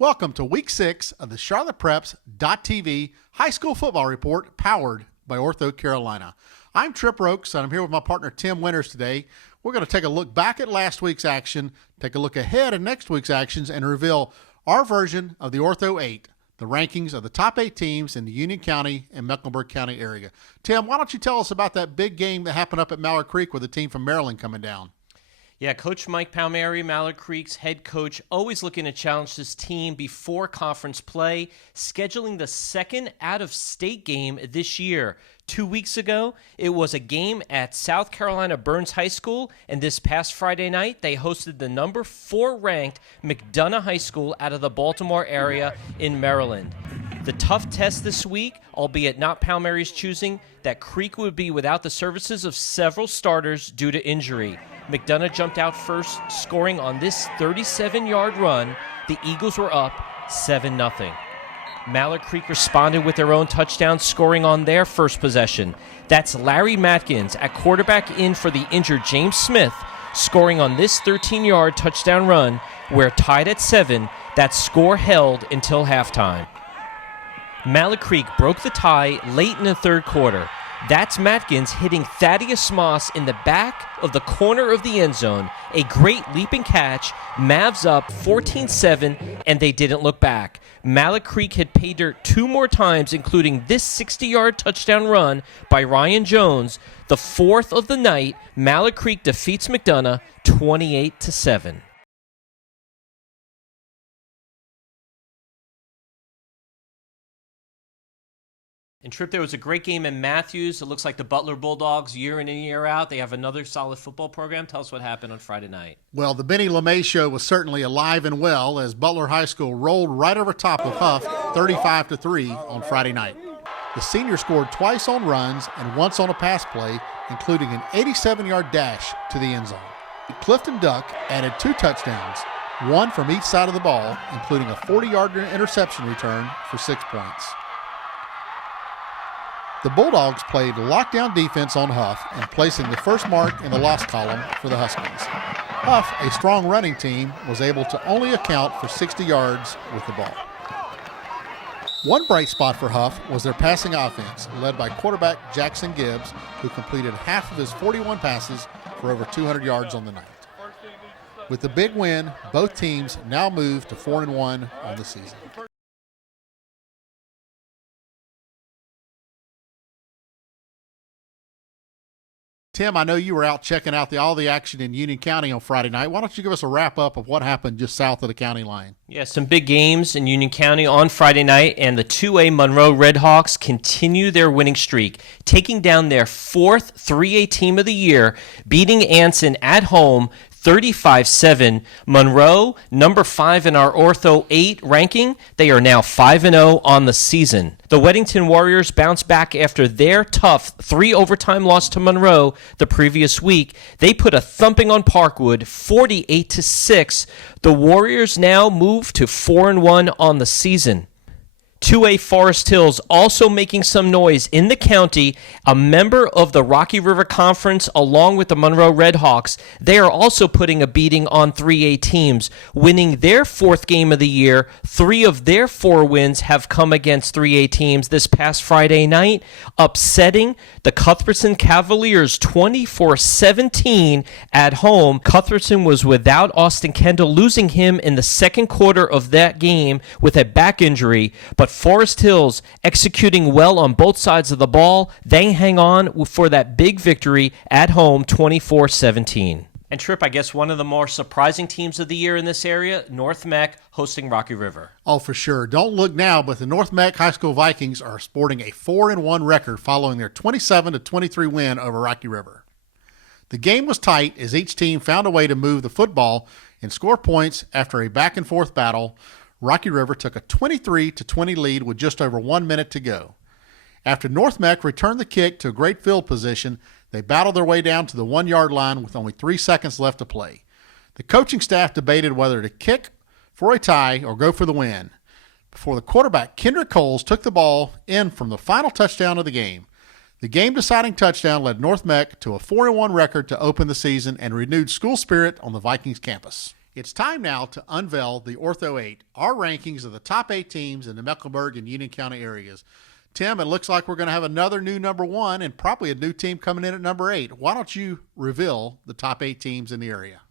Welcome to Week 6 of the CharlottePreps.tv High School Football Report powered by Ortho Carolina. I'm Trip Rokes, and I'm here with my partner Tim Winters today. We're going to take a look back at last week's action, take a look ahead at next week's actions, and reveal our version of the Ortho 8, the rankings of the top 8 teams in the Union County and Mecklenburg County area. Tim, why don't you tell us about that big game that happened up at Mallard Creek with a team from Maryland coming down? Yeah, Coach Mike Palmieri, Mallard Creek's head coach, always looking to challenge this team before conference play, scheduling the second out-of-state game this year. 2 weeks ago, it was a game at South Carolina Burns High School, and this past Friday night, they hosted the number 4 ranked McDonogh High School out of the Baltimore area in Maryland. The tough test this week, albeit not Palmieri's choosing, that Creek would be without the services of several starters due to injury. McDonogh jumped out first, scoring on this 37-yard run. The Eagles were up 7-0. Mallard Creek responded with their own touchdown, scoring on their first possession. That's Larry Matkins at quarterback in for the injured James Smith, scoring on this 13-yard touchdown run. We're tied at 7. That score held until halftime. Mallard Creek broke the tie late in the third quarter. That's Matkins hitting Thaddeus Moss in the back of the corner of the end zone. A great leaping catch. Mavs up 14-7, and they didn't look back. Mallard Creek had pay dirt 2 more times, including this 60-yard touchdown run by Ryan Jones. The 4th of the night, Mallard Creek defeats McDonogh 28-7. And Trip, there was a great game in Matthews. It looks like the Butler Bulldogs, year in and year out, they have another solid football program. Tell us what happened on Friday night. Well, the Benny LeMay show was certainly alive and well as Butler High School rolled right over top of Hough 35-3 on Friday night. The senior scored twice on runs and once on a pass play, including an 87-yard dash to the end zone. Clifton Duck added 2 touchdowns, one from each side of the ball, including a 40-yard interception return for 6 points. The Bulldogs played lockdown defense on Hough and placing the first mark in the loss column for the Huskies. Hough, a strong running team, was able to only account for 60 yards with the ball. One bright spot for Hough was their passing offense, led by quarterback Jackson Gibbs, who completed half of his 41 passes for over 200 yards on the night. With the big win, both teams now move to 4-1 on the season. Tim, I know you were out checking out all the action in Union County on Friday night. Why don't you give us a wrap-up of what happened just south of the county line? Yeah, some big games in Union County on Friday night, and the 2A Monroe Redhawks continue their winning streak, taking down their 4th 3A team of the year, beating Anson at home 35-7. Monroe, number 5 in our Ortho 8 ranking. They are now 5-0 on the season. The Weddington Warriors bounced back after their tough 3-overtime loss to Monroe the previous week. They put a thumping on Parkwood, 48-6. The Warriors now move to 4-1 on the season. 2A Forest Hills also making some noise in the county, a member of the Rocky River Conference along with the Monroe Redhawks. They are also putting a beating on 3A teams, winning their 4th game of the year. 3 of their 4 wins have come against 3A teams this past Friday night, upsetting the Cuthbertson Cavaliers 24-17 at home. Cuthbertson was without Austin Kendall, losing him in the second quarter of that game with a back injury, but Forest Hills executing well on both sides of the ball. They hang on for that big victory at home, 24-17. And Trip, I guess one of the more surprising teams of the year in this area, North Meck hosting Rocky River. Oh, for sure. Don't look now, but the North Meck High School Vikings are sporting a 4-1 record following their 27-23 win over Rocky River. The game was tight as each team found a way to move the football and score points after a back-and-forth battle. Rocky River took a 23-20 lead with just over 1 minute to go. After North Meck returned the kick to a great field position, they battled their way down to the 1-yard line with only 3 seconds left to play. The coaching staff debated whether to kick for a tie or go for the win, before the quarterback Kendrick Coles took the ball in from the final touchdown of the game. The game-deciding touchdown led North Meck to a 4-1 record to open the season and renewed school spirit on the Vikings campus. It's time now to unveil the Ortho 8, our rankings of the top 8 teams in the Mecklenburg and Union County areas. Tim, it looks like we're going to have another new number 1 and probably a new team coming in at number 8. Why don't you reveal the top 8 teams in the area?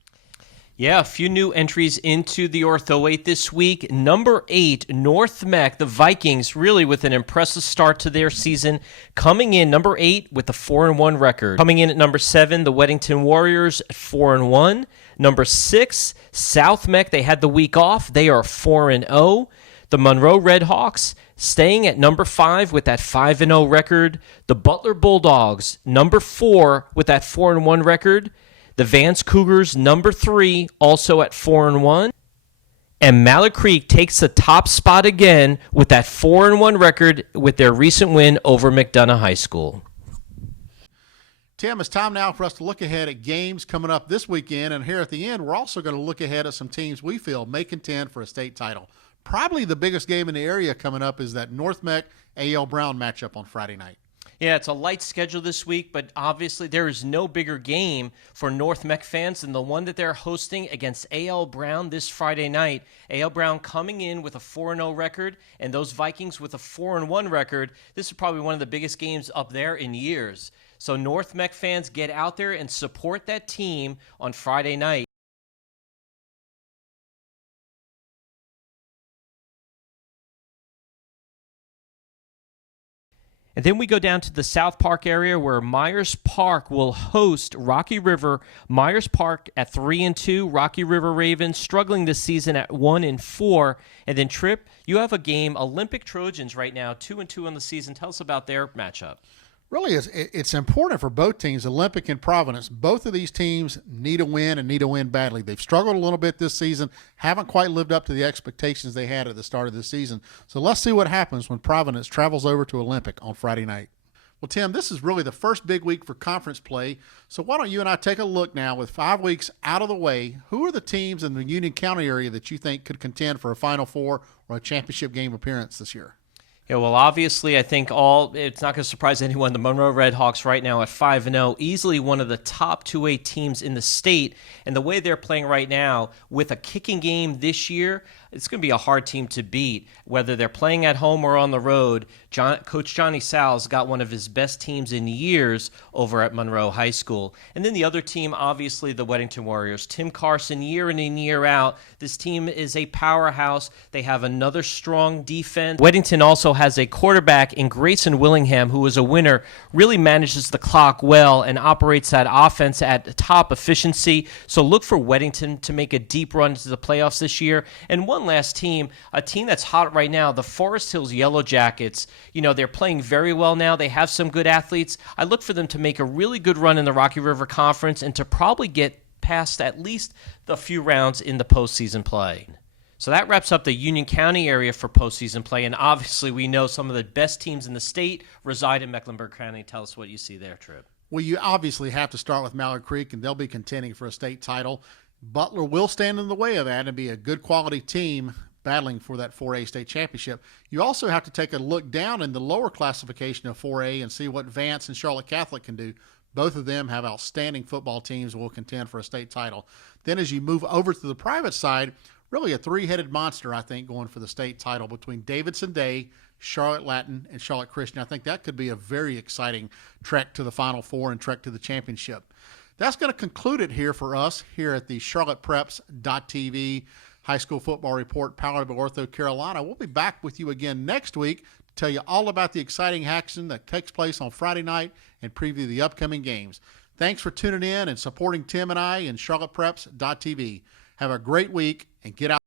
Yeah, a few new entries into the Ortho 8 this week. Number 8, North Mech, the Vikings, really with an impressive start to their season, coming in number 8 with a 4-1 record. Coming in at number 7, the Weddington Warriors at 4-1. Number 6, South Mech, they had the week off. They are 4-0. The Monroe Redhawks staying at number 5 with that 5-0 record. The Butler Bulldogs, number 4 with that 4-1 record. The Vance Cougars, number 3, also at 4-1. And Mallard Creek takes the top spot again with that 4-1 record with their recent win over McDonogh High School. Tim, it's time now for us to look ahead at games coming up this weekend. And here at the end, we're also going to look ahead at some teams we feel may contend for a state title. Probably the biggest game in the area coming up is that North Mech A.L. Brown matchup on Friday night. Yeah, it's a light schedule this week, but obviously there is no bigger game for North Mech fans than the one that they're hosting against A.L. Brown this Friday night. A.L. Brown coming in with a 4-0 record, and those Vikings with a 4-1 record. This is probably one of the biggest games up there in years. So North Mech fans, get out there and support that team on Friday night. And then we go down to the South Park area where Myers Park will host Rocky River. Myers Park at 3-2. Rocky River Ravens struggling this season at 1-4. And then Tripp, you have a game. Olympic Trojans right now 2-2 on the season. Tell us about their matchup. Really, it's important for both teams, Olympic and Providence. Both of these teams need a win and need a win badly. They've struggled a little bit this season, haven't quite lived up to the expectations they had at the start of the season. So let's see what happens when Providence travels over to Olympic on Friday night. Well, Tim, this is really the first big week for conference play. So why don't you and I take a look now with 5 weeks out of the way. Who are the teams in the Union County area that you think could contend for a Final Four or a championship game appearance this year? Yeah, well, obviously, I think it's not going to surprise anyone. The Monroe Redhawks right now at 5-0, easily one of the top 2A teams in the state. And the way they're playing right now with a kicking game this year, it's going to be a hard team to beat. Whether they're playing at home or on the road, Coach Johnny Sal's got one of his best teams in years over at Monroe High School. And then the other team, obviously, the Weddington Warriors. Tim Carson, year in and year out, this team is a powerhouse. They have another strong defense. Weddington also has a quarterback in Grayson Willingham, who is a winner, really manages the clock well and operates that offense at top efficiency. So look for Weddington to make a deep run into the playoffs this year. And one last team, a team that's hot right now, the Forest Hills Yellow Jackets. You know, they're playing very well now. They have some good athletes. I look for them to make a really good run in the Rocky River Conference and to probably get past at least the few rounds in the postseason play. So that wraps up the Union County area for postseason play, and obviously we know some of the best teams in the state reside in Mecklenburg County. Tell us what you see there, Tripp. Well, you obviously have to start with Mallard Creek, and they'll be contending for a state title. Butler will stand in the way of that and be a good quality team battling for that 4A state championship. You also have to take a look down in the lower classification of 4A and see what Vance and Charlotte Catholic can do. Both of them have outstanding football teams and will contend for a state title. Then as you move over to the private side, really a 3-headed monster, I think, going for the state title between Davidson Day, Charlotte Latin, and Charlotte Christian. I think that could be a very exciting trek to the Final Four and trek to the championship. That's going to conclude it here for us here at the CharlottePreps.tv High School Football Report powered by Ortho Carolina. We'll be back with you again next week to tell you all about the exciting action that takes place on Friday night and preview the upcoming games. Thanks for tuning in and supporting Tim and I in CharlottePreps.tv. Have a great week and get out.